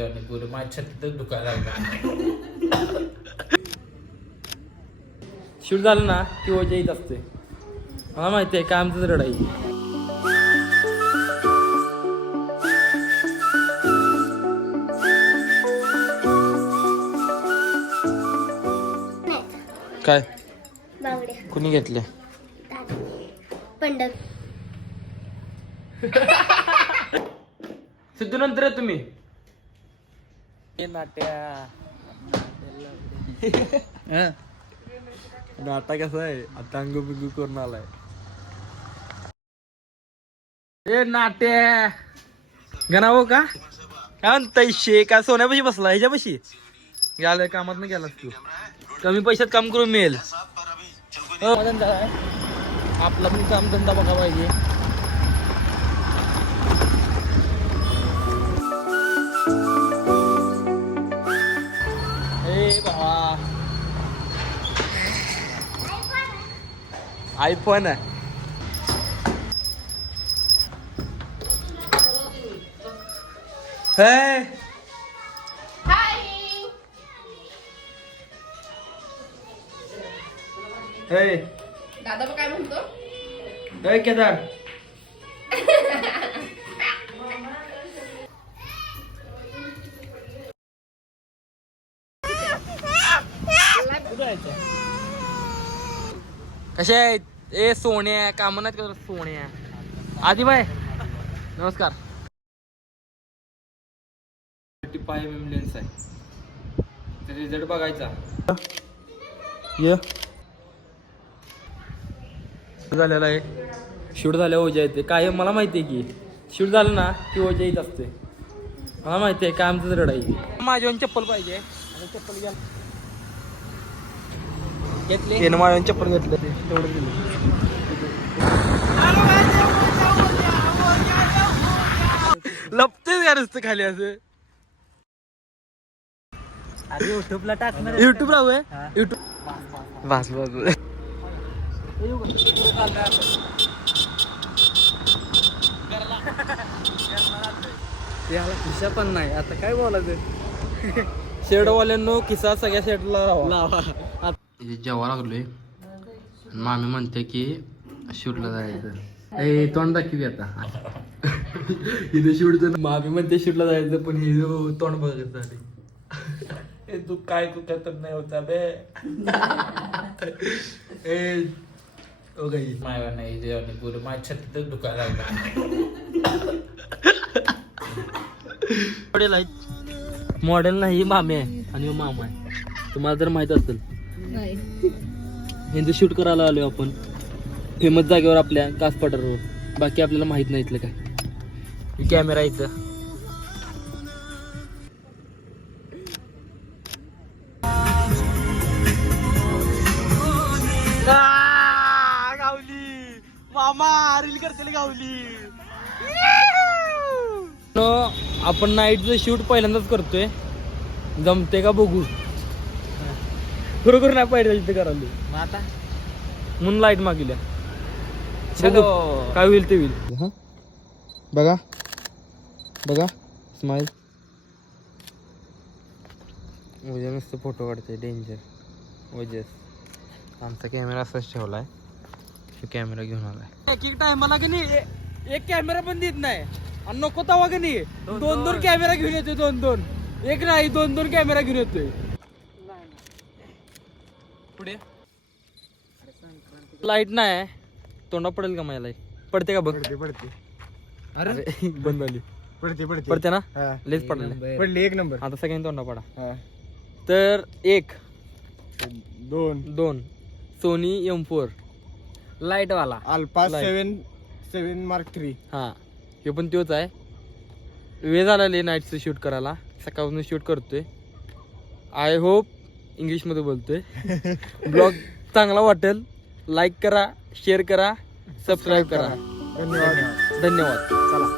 जेवण पुढे माझ्या छातीतच दुखायला लागलं. शूट झालं ना की ओजा येत असते. मला माहिती आहे काय आमचं रडाई. काय बांगड्या कुणी घेतले? पंडत सिद्धू नंतर आहे तुम्ही. नाट्या नाटा कसा आहे आता अंगू बिंगू करून आलाय. ए नाट्या गणावं का काय म्हणताय शे का सोन्यापाशी बसला ह्याच्यापाशी गेलाय कामात नाही गेलास तू. कमी पैशात काम करून मिळेल. आपला पण काम धंदा बघा पाहिजे. ए भावा आयफोन आहे. हे हे दादा काय म्हणतो? हे केदार कशा आहेत? ए सोन्या काम नाहीत का सोन्या? आधी बाय नमस्कार. 35 mm लेन्स आहे. तर रिझल्ट बघायचा. ये झालेला आहे. शूट झाल्यावर ओजा येते काय मला माहिती आहे की शूट झालं ना की ओजा येत असते. मला माहिती आहे काय आमचं रडाई. माझ्यावर चप्पल पाहिजे. चप्पल घ्या घेतले माझ्यावर चप्पल घेतलं तेवढं दिलं. लपतेच का नुसतं खाली असं. अरे युट्यूबला टाकणार. युट्यूब राहू युट्यूब बस बस. याला खिसा पण नाही आता काय बोलायचं. शेडवाल्यांनो किस्सा सगळ्या शेडला लावा. जेव्हा लागलोय मामी म्हणते की शूटला जायचं. ए तोंड दाखवी आता. इथे शूटचं मामी म्हणते शूटला जायचं पण हे तोंड बघत झाले. तू काय करत नाही होता बे. ए ओ गाई मायवा नाही जेवण पुढे माझ्या छातीतच दुखायला लागलं. मॉडेल आहेत. मॉडेल नाही मामे आहे आणि मामा आहे. तुम्हाला तर माहित असेल. यांचं शूट करायला आलोय आपण फेमस जागेवर आपल्या कास पठारावर. बाकी आपल्याला माहित नाही इथलं काय. कॅमेरा इथं गावली मामा रील करते गावली. आपण नाईटचं शूट पहिल्यांदाच करतोय. जमते का बघू. खरोखर नाही पाहिजे तिथे करायला आता म्हणून लाईट मागल्या. काय होईल ते होईल. हा बघा बघा स्माइल. उद्या नुसतं फोटो काढते डेंजर. वजस आमचा कॅमेरा असाच ठेवलाय. कॅमेरा घेऊन आलाय. एक टायमाला की नाही एक कॅमेरा पण देत नाही आणि नको तवा की नाही दोन कॅमेरा घेऊन येतोय. दोन एक नाही दोन कॅमेरा घेऊन येतोय. पुढे लाईट नाही तोंडा पडेल का मला. पडते का बघ. पडते. अरे बंद झाली. पडते ना लेच पडली एक नंबर. आता सगळ्यांनी तोंडा पडा. तर एक दोन सोनी M4 लाईट वाला अल्फा 7 Mark 3. हा हे पण तोच आहे. वेळ झाला नाईटचं शूट करायला. सकाळपासून शूट करतोय. आय होप इंग्लिशमध्ये बोलतोय. ब्लॉग चांगला वाटेल. लाईक करा शेअर करा सबस्क्राईब करा. धन्यवाद. धन्यवाद. चला.